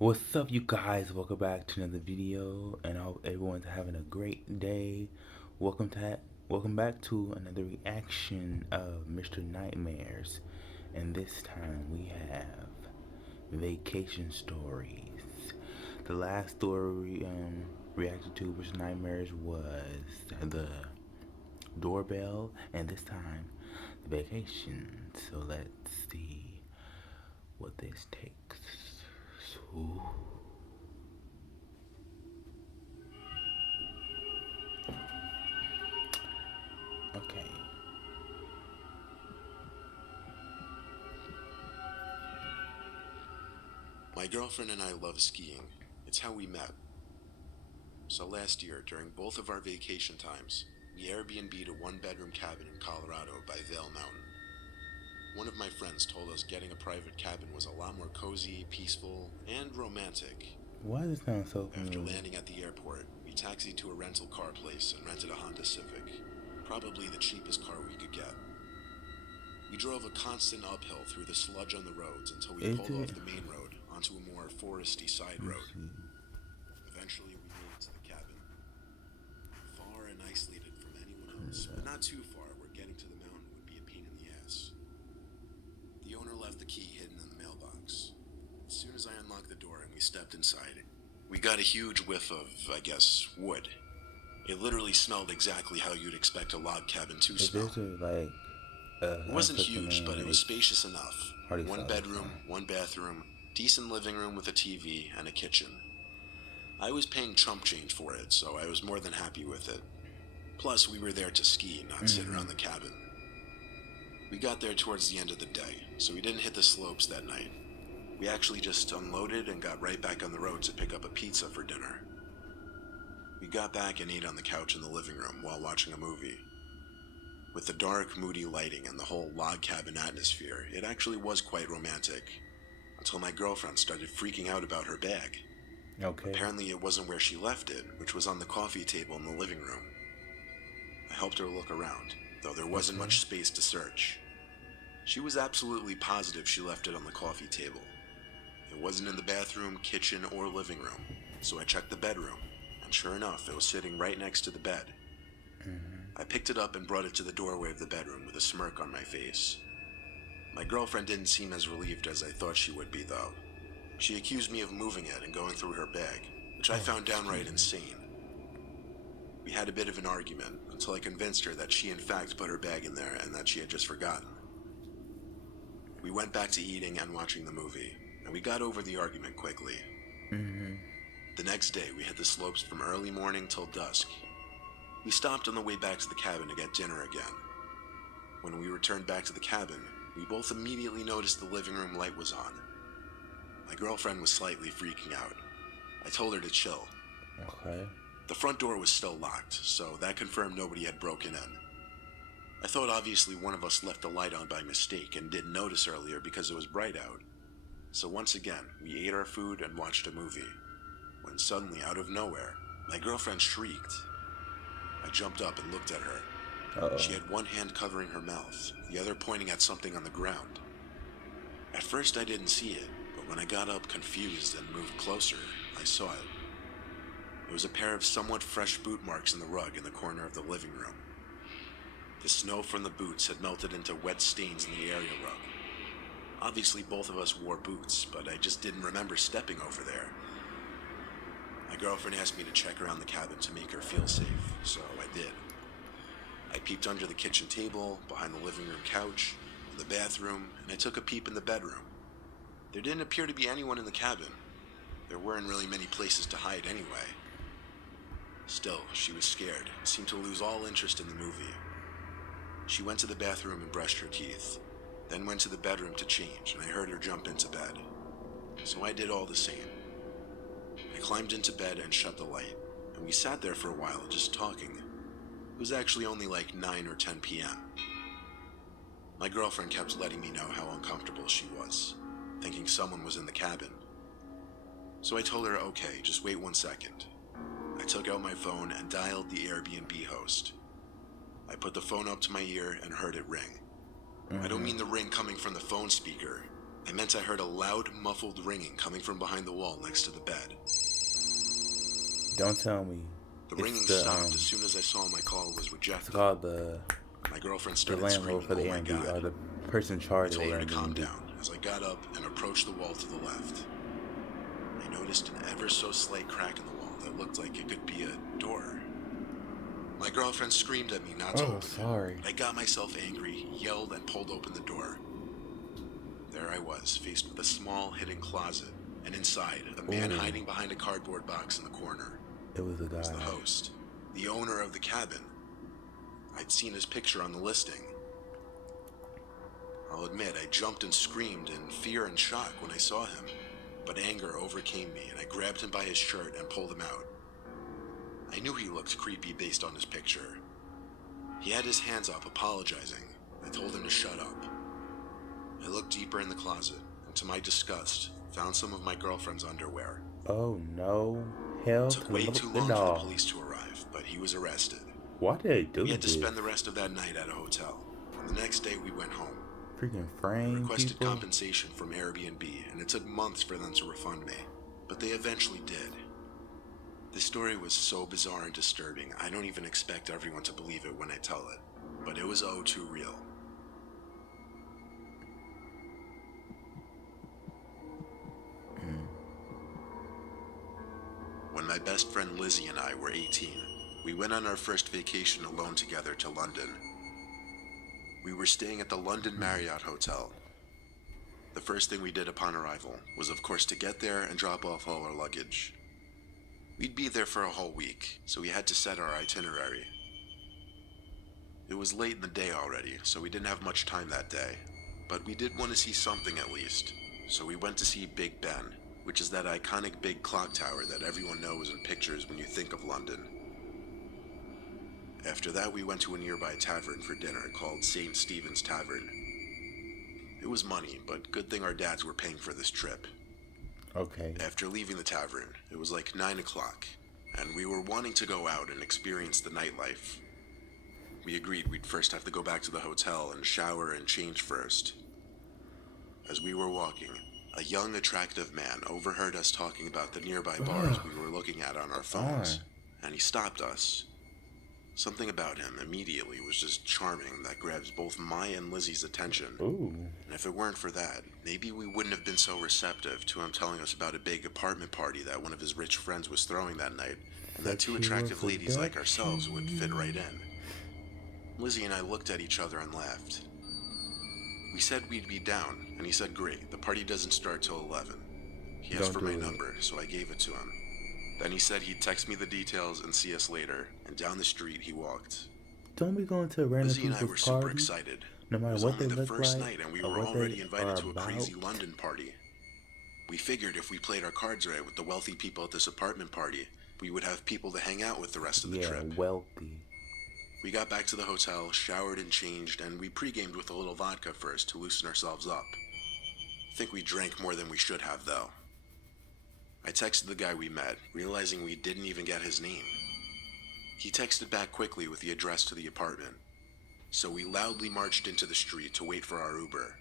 What's up, you guys? Welcome back to another video, and I hope everyone's having a great day. Welcome back to another reaction of Mr. Nightmares, and this time we have Vacation Stories. The last story we reacted to Mr. Nightmares was the doorbell, and this time the vacation. So let's see what this takes. So. Okay. My girlfriend and I love skiing. It's how we met. So last year, during both of our vacation times, we Airbnb'd a one-bedroom cabin in Colorado by Vail Mountain. One of my friends told us getting a private cabin was a lot more cozy, peaceful, and romantic. Why does it sound so After familiar? landing at the airport, we taxied to a rental car place and rented a Honda Civic, probably the cheapest car we could get. We drove a constant uphill through the sludge on the roads until we Is pulled it? off the main road onto a more foresty side Let me road. see. Eventually, we made it to the cabin. Far and isolated from anyone else, but not too far where getting to the mountain would be a pain in the ass. The owner left the key hidden in the mailbox. As soon as I unlocked the door and we stepped inside, we got a huge whiff of, I guess, wood. It literally smelled exactly how you'd expect a log cabin to If smell. there's a It wasn't ancestor huge, but name, it was it's spacious enough. Hardy One Styles. bedroom, one bathroom, decent living room with a TV, and a kitchen. I was paying chump change for it, so I was more than happy with it. Plus, we were there to ski, not sit around the cabin. We got there towards the end of the day, so we didn't hit the slopes that night. We actually just unloaded and got right back on the road to pick up a pizza for dinner. We got back and ate on the couch in the living room while watching a movie. With the dark, moody lighting and the whole log cabin atmosphere, it actually was quite romantic. Until my girlfriend started freaking out about her bag. Okay. Apparently it wasn't where she left it, which was on the coffee table in the living room. I helped her look around, though there wasn't Okay. much space to search. She was absolutely positive she left it on the coffee table. It wasn't in the bathroom, kitchen, or living room, so I checked the bedroom, and sure enough, it was sitting right next to the bed. I picked it up and brought it to the doorway of the bedroom with a smirk on my face. My girlfriend didn't seem as relieved as I thought she would be, though. She accused me of moving it and going through her bag, which I found downright insane. We had a bit of an argument until I convinced her that she in fact put her bag in there and that she had just forgotten. We went back to eating and watching the movie, and we got over the argument quickly. The next day, we hit the slopes from early morning till dusk. We stopped on the way back to the cabin to get dinner again. When we returned back to the cabin, we both immediately noticed the living room light was on. My girlfriend was slightly freaking out. I told her to chill. Okay. The front door was still locked, so that confirmed nobody had broken in. I thought obviously one of us left the light on by mistake and didn't notice earlier because it was bright out. So once again, we ate our food and watched a movie. When suddenly, out of nowhere, my girlfriend shrieked. I jumped up and looked at her. Uh-oh. She had one hand covering her mouth, the other pointing at something on the ground. At first I didn't see it, but when I got up confused and moved closer, I saw it. It was a pair of somewhat fresh boot marks in the rug in the corner of the living room. The snow from the boots had melted into wet stains in the area rug. Obviously both of us wore boots, but I just didn't remember stepping over there. My girlfriend asked me to check around the cabin to make her feel safe, so I did. I peeped under the kitchen table, behind the living room couch, in the bathroom, and I took a peep in the bedroom. There didn't appear to be anyone in the cabin. There weren't really many places to hide anyway. Still, she was scared and seemed to lose all interest in the movie. She went to the bathroom and brushed her teeth, then went to the bedroom to change, and I heard her jump into bed. So I did all the same. I climbed into bed and shut the light, and we sat there for a while just talking. It was actually only like 9 or 10 p.m. My girlfriend kept letting me know how uncomfortable she was, thinking someone was in the cabin. So I told her, okay, just wait 1 second. I took out my phone and dialed the Airbnb host. I put the phone up to my ear and heard it ring. I don't mean the ring coming from the phone speaker. I meant I heard a loud, muffled ringing coming from behind the wall next to the bed. Don't tell me. The It's ringing the stopped as soon as I saw my call was it's rejected. called the My girlfriend the started landlord screaming, for the "Oh my Airbnb, or God." the person in I charge of the told her to calm Airbnb. down as I got up and approached the wall to the left. I noticed an ever so slight crack in the wall that looked like it could be a door. My girlfriend screamed at me not to Oh, open sorry. it. I got myself angry, yelled, and pulled open the door. There I was, faced with a small hidden closet, and inside, a man Ooh. hiding behind a cardboard box in the corner. It was a It was guy. the host, the owner of the cabin. I'd seen his picture on the listing. I'll admit, I jumped and screamed in fear and shock when I saw him, but anger overcame me and I grabbed him by his shirt and pulled him out. I knew he looked creepy based on his picture. He had his hands up, apologizing. I told him to shut up. I looked deeper in the closet, and to my disgust, found some of my girlfriend's underwear. Oh no. Hell It took to way too the long for the dog. police to arrive, but he was arrested. Why did they do We had to this? spend the rest of that night at a hotel, and the next day we went home. Freaking I frame requested people. compensation from Airbnb, and it took months for them to refund me, but they eventually did. This story was so bizarre and disturbing, I don't even expect everyone to believe it when I tell it, but it was oh too real. When my best friend Lizzie and I were 18, we went on our first vacation alone together to London. We were staying at the London Marriott Hotel. The first thing we did upon arrival was, of course, to get there and drop off all our luggage. We'd be there for a whole week, so we had to set our itinerary. It was late in the day already, so we didn't have much time that day, but we did want to see something at least, so we went to see Big Ben, which is that iconic big clock tower that everyone knows in pictures when you think of London. After that, we went to a nearby tavern for dinner called St. Stephen's Tavern. It was money, but good thing our dads were paying for this trip. Okay. After leaving the tavern, it was like 9 o'clock, and we were wanting to go out and experience the nightlife. We agreed we'd first have to go back to the hotel and shower and change first. As we were walking, a young, attractive man overheard us talking about the nearby bars we were looking at on our phones, and he stopped us. Something about him immediately was just charming that grabs both my and Lizzie's attention. Ooh. And if it weren't for that, maybe we wouldn't have been so receptive to him telling us about a big apartment party that one of his rich friends was throwing that night, and that two attractive ladies like ourselves would fit right in. Lizzie and I looked at each other and laughed. We said we'd be down, and he said great, the party doesn't start till 11. He asked for my number, so I gave it to him. Then he said he'd text me the details and see us later, and down the street he walked. Don't be going to a random Lizzie and I were people's super party. excited. No It matter was what only they the look first like night, and we or were what already they invited are to a crazy about. London party. We figured if we played our cards right with the wealthy people at this apartment party, we would have people to hang out with the rest of the trip. Wealthy. We got back to the hotel, showered and changed, and we pre-gamed with a little vodka first to loosen ourselves up. I think we drank more than we should have, though. I texted the guy we met, realizing we didn't even get his name. He texted back quickly with the address to the apartment, so we loudly marched into the street to wait for our Uber.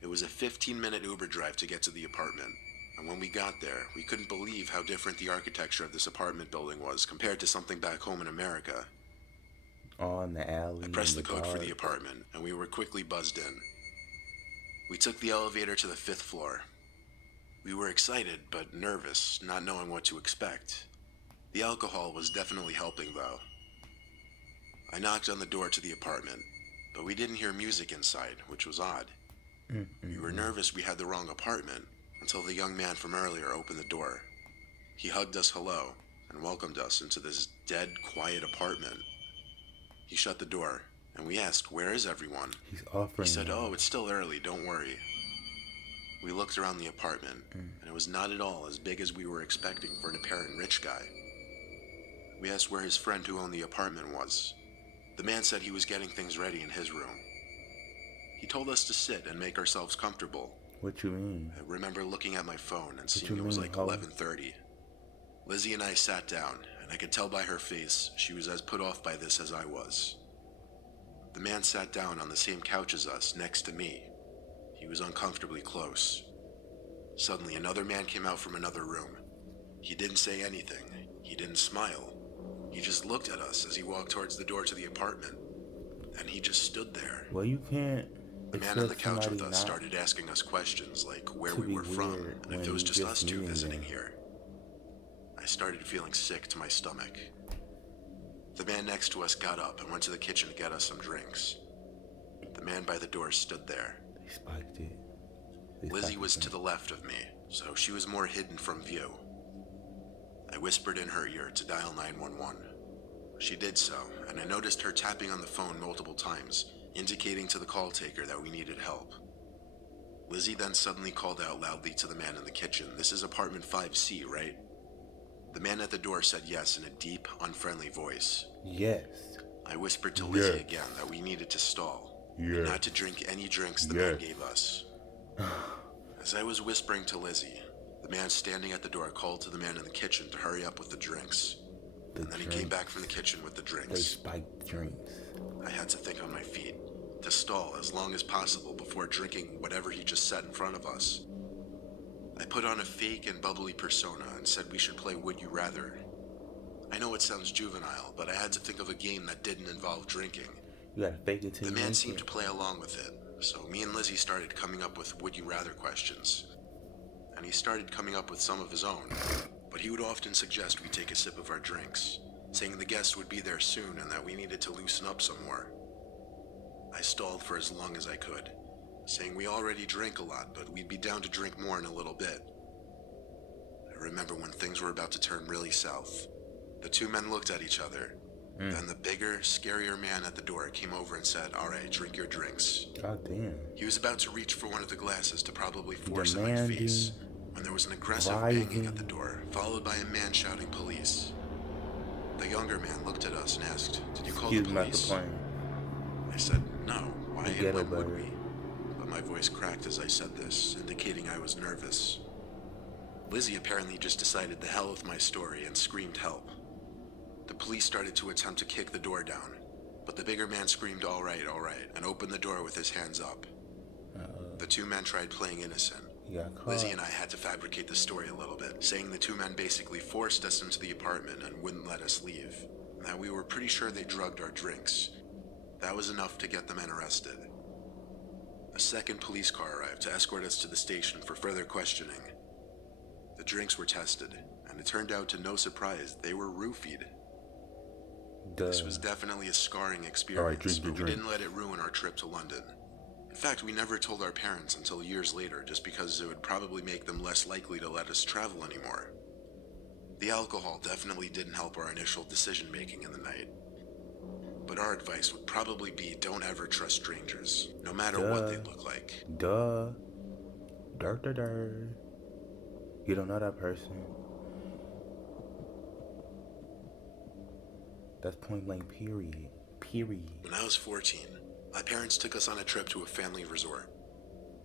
It was a 15-minute Uber drive to get to the apartment, and when we got there, we couldn't believe how different the architecture of this apartment building was compared to something back home in America. On the alley. I pressed the code dark. for the apartment, and we were quickly buzzed in. We took the elevator to the 5th floor. We were excited, but nervous, not knowing what to expect. The alcohol was definitely helping, though. I knocked on the door to the apartment, but we didn't hear music inside, which was odd. We were nervous we had the wrong apartment, until the young man from earlier opened the door. He hugged us hello, and welcomed us into this dead, quiet apartment. He shut the door, and we asked, "Where is everyone?" He's offering. He said, "Oh, it's still early, don't worry." We looked around the apartment, and it was not at all as big as we were expecting for an apparent rich guy. We asked where his friend who owned the apartment was. The man said he was getting things ready in his room. He told us to sit and make ourselves comfortable. What you mean? I remember looking at my phone and you seeing it was mean, like ho? 11:30. Lizzie and I sat down, and I could tell by her face she was as put off by this as I was. The man sat down on the same couch as us, next to me. He He was uncomfortably close. Suddenly, another man came out from another room. He didn't say anything. He didn't smile. He just looked at us as he walked towards the door to the apartment. And he just stood there. Well, you can't The man on the expect couch somebody with us not started asking us questions like where to we be were from weird and if when it was you just us two meeting visiting them. here. I started feeling sick to my stomach. The man next to us got up and went to the kitchen to get us some drinks. The man by the door stood there. They spiked it. They Lizzie spiked was it. to the left of me, so she was more hidden from view. I whispered in her ear to dial 911. She did so, and I noticed her tapping on the phone multiple times, indicating to the call taker that we needed help. Lizzie then suddenly called out loudly to the man in the kitchen, "This is apartment 5C, right?" The man at the door said yes in a deep, unfriendly voice. Yes. I whispered to Lizzie Yes. again that we needed to stall, Yes. not to drink any drinks the man Yes. gave us. As I was whispering to Lizzie, the man standing at the door called to the man in the kitchen to hurry up with the drinks. And then he came back from the kitchen with the They drinks. spiked drinks. I had to think on my feet, to stall as long as possible before drinking whatever he just set in front of us. I put on a fake and bubbly persona and said we should play Would You Rather. I know it sounds juvenile, but I had to think of a game that didn't involve drinking. You gotta fake it till The you man make seemed it. to play along with it, so me and Lizzie started coming up with Would You Rather questions. And he started coming up with some of his own, but he would often suggest we take a sip of our drinks, saying the guests would be there soon and that we needed to loosen up some more. I stalled for as long as I could, saying we already drink a lot, but we'd be down to drink more in a little bit. I remember when things were about to turn really south. The two men looked at each other. Then the bigger, scarier man at the door came over and said, "All right, drink your drinks." God damn. He was about to reach for one of the glasses to probably force in my Demanding, face when there was an aggressive driving. banging at the door, followed by a man shouting police. The younger man looked at us and asked, "Did you call the Excuse me, police?" Mr. Plane. I said, "No, why The and ghetto when would bird. we?" But my voice cracked as I said this, indicating I was nervous. Lizzie apparently just decided the hell with my story and screamed help. The police started to attempt to kick the door down, but the bigger man screamed, all right, and opened the door with his hands up. The two men tried playing innocent. He got caught. Lizzie and I had to fabricate the story a little bit, saying the two men basically forced us into the apartment and wouldn't let us leave, and that we were pretty sure they drugged our drinks. That was enough to get the men arrested. A second police car arrived to escort us to the station for further questioning. The drinks were tested, and it turned out to no surprise they were roofied. Duh. This was definitely a scarring experience, All right, drink your but we drink. didn't let it ruin our trip to London. In fact, we never told our parents until years later, just because it would probably make them less likely to let us travel anymore. The alcohol definitely didn't help our initial decision-making in the night. But our advice would probably be don't ever trust strangers, no matter what they look like. Duh. Dirt. You don't know that person. That's point blank period. When I was 14, my parents took us on a trip to a family resort.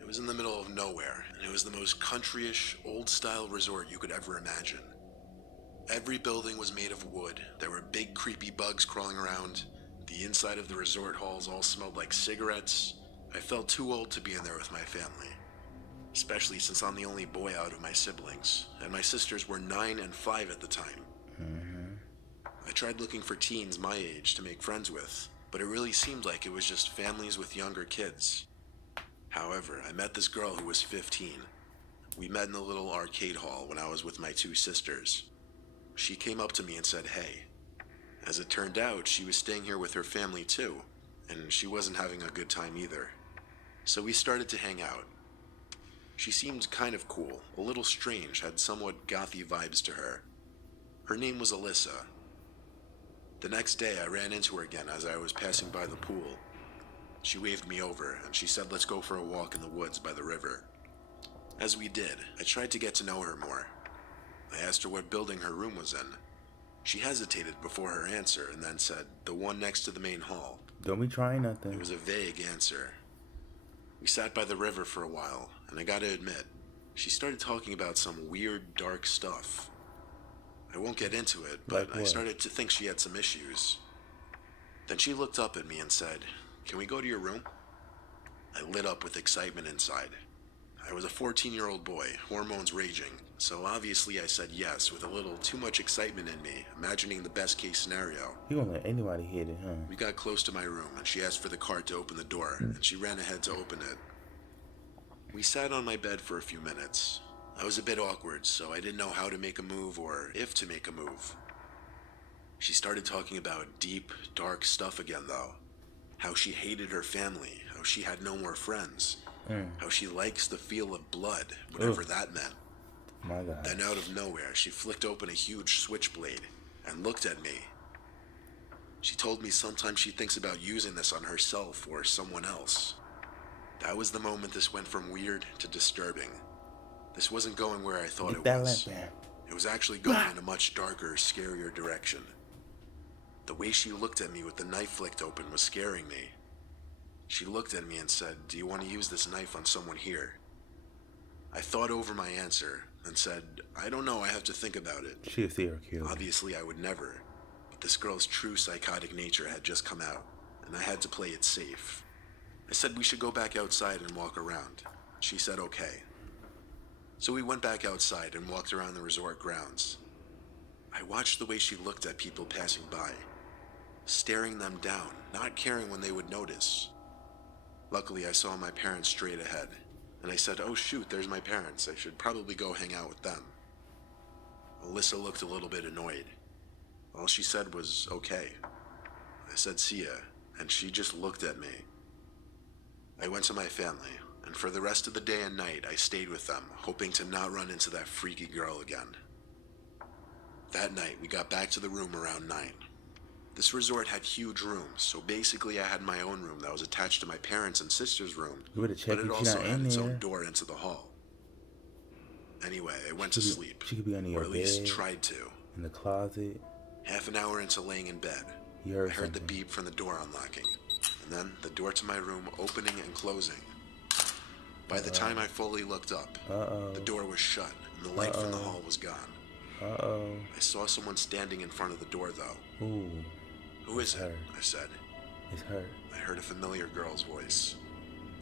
It was in the middle of nowhere, and it was the most countryish, old-style resort you could ever imagine. Every building was made of wood. There were big, creepy bugs crawling around. The inside of the resort halls all smelled like cigarettes. I felt too old to be in there with my family, especially since I'm the only boy out of my siblings, and my sisters were 9 and 5 at the time. I tried looking for teens my age to make friends with, but it really seemed like it was just families with younger kids. However, I met this girl who was 15. We met in the little arcade hall when I was with my two sisters. She came up to me and said, "Hey." As it turned out, she was staying here with her family too, and she wasn't having a good time either. So we started to hang out. She seemed kind of cool, a little strange, had somewhat gothy vibes to her. Her name was Alyssa. The next day, I ran into her again as I was passing by the pool. She waved me over, and she said let's go for a walk in the woods by the river. As we did, I tried to get to know her more. I asked her what building her room was in. She hesitated before her answer and then said, "The one next to the main hall." Don't be trying nothing. It was a vague answer. We sat by the river for a while, and I gotta admit, she started talking about some weird, dark stuff. I won't get into it, but Like I what? started to think she had some issues. Then she looked up at me and said, "Can we go to your room?" I lit up with excitement inside. I was a 14-year-old boy, hormones raging, so obviously I said yes with a little too much excitement in me, imagining the best case scenario. You won't let anybody hit it, huh? We got close to my room and she asked for the card to open the door, and she ran ahead to open it. We sat on my bed for a few minutes. I was a bit awkward, so I didn't know how to make a move or if to make a move. She started talking about deep, dark stuff again, though. How she hated her family, how she had no more friends, how she likes the feel of blood, whatever that meant. My God. Then out of nowhere, she flicked open a huge switchblade and looked at me. She told me sometimes she thinks about using this on herself or someone else. That was the moment this went from weird to disturbing. This wasn't going where I thought Get it that was. lamp, man. It was actually going in a much darker, scarier direction. The way she looked at me with the knife flicked open was scaring me. She looked at me and said, "Do you want to use this knife on someone here?" I thought over my answer and said, "I don't know, I have to think about it." She a serial killer. Obviously, I would never, but this girl's true psychotic nature had just come out, and I had to play it safe. I said we should go back outside and walk around. She said okay. So we went back outside and walked around the resort grounds. I watched the way she looked at people passing by, staring them down, not caring when they would notice. Luckily, I saw my parents straight ahead, and I said, "Oh shoot, there's my parents. I should probably go hang out with them." Alyssa looked a little bit annoyed. All she said was, "Okay." I said, "See ya," and she just looked at me. I went to my family, and for the rest of the day and night, I stayed with them, hoping to not run into that freaky girl again. That night, we got back to the room around 9. This resort had huge rooms, so basically I had my own room that was attached to my parents' and sister's room, You better check but it if she's also not had in its there. own door into the hall. Anyway, I went to sleep, She could be under or your at least bed, tried to. in the closet. Half an hour into laying in bed, You I heard heard the something. beep from the door unlocking, and then the door to my room opening and closing. By the time I fully looked up, Uh-oh. the door was shut, and the light from the hall was gone. Uh-oh. I saw someone standing in front of the door, though. Ooh. "Who is it?" Her. I said. It's her. I heard a familiar girl's voice.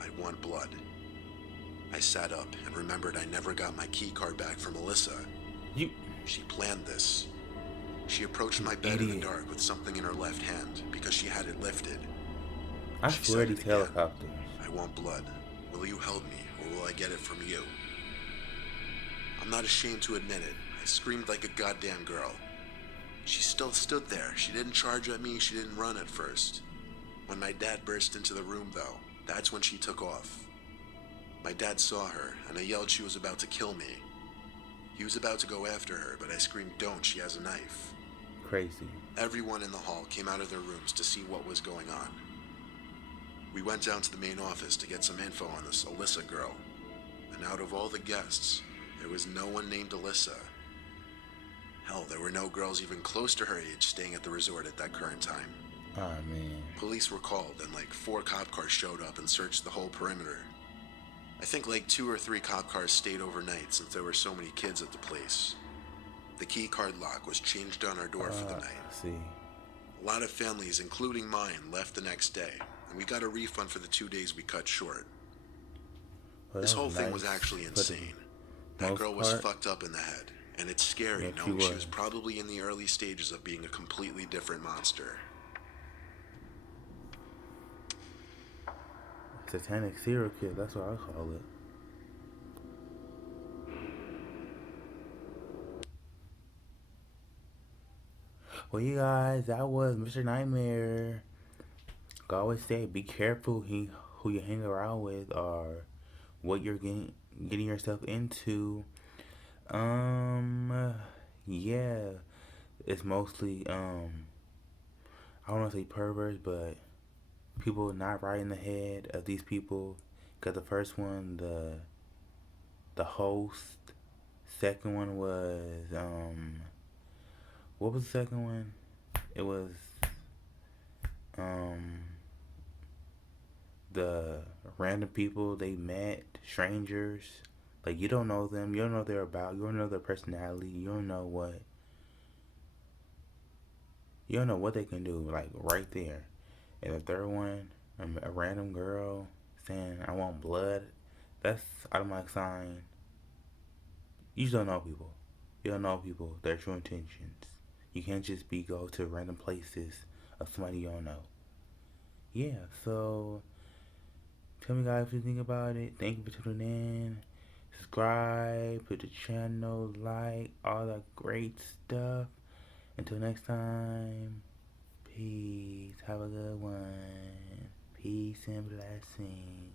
"I want blood." I sat up and remembered I never got my key card back from Alyssa. You. She planned this. She approached my bed in the Idiot. dark with something in her left hand because she had it lifted. I She swear said these it again. helicopters. "I want blood. Will you help me, or will I get it from you?" I'm not ashamed to admit it. I screamed like a goddamn girl. She still stood there. She didn't charge at me. She didn't run at first. When my dad burst into the room, though, that's when she took off. My dad saw her, and I yelled she was about to kill me. He was about to go after her, but I screamed, "Don't, she has a knife." Crazy. Everyone in the hall came out of their rooms to see what was going on. We went down to the main office to get some info on this Alyssa girl, and out of all the guests, there was no one named Alyssa. Hell, there were no girls even close to her age staying at the resort at that current time. Oh, man. Police were called, and like 4 cop cars showed up and searched the whole perimeter. I think like 2 or 3 cop cars stayed overnight since there were so many kids at the place. The key card lock was changed on our door for the night. See. A lot of families, including mine, left the next day, and we got a refund for the 2 days we cut short. Well, This that whole thing was nice actually for the insane. That most girl was part. fucked up in the head, and it's scary Yeah, knowing she she was. was probably in the early stages of being a completely different monster. Satanic serial killer, that's what I call it. Well, you guys, that was Mr. Nightmare. Like I always say, be careful who you hang around with or what you're getting yourself into. Yeah, it's mostly I don't want to say perverts, but people not right in the head of these people. Cause the first one, the host. Second one was what was the second one? It was the random people they met, strangers. Like you don't know them, you don't know what they're about, you don't know their personality, you don't know what they can do. Like right there. And the third one, a random girl saying I want blood, that's automatic sign. You just don't know people. You don't know people, their true intentions. You can't just go to random places of somebody you don't know. Yeah, so tell me guys what you think about it. Thank you for tuning in. Subscribe, put the channel, like, all that great stuff. Until next time, peace. Have a good one. Peace and blessings.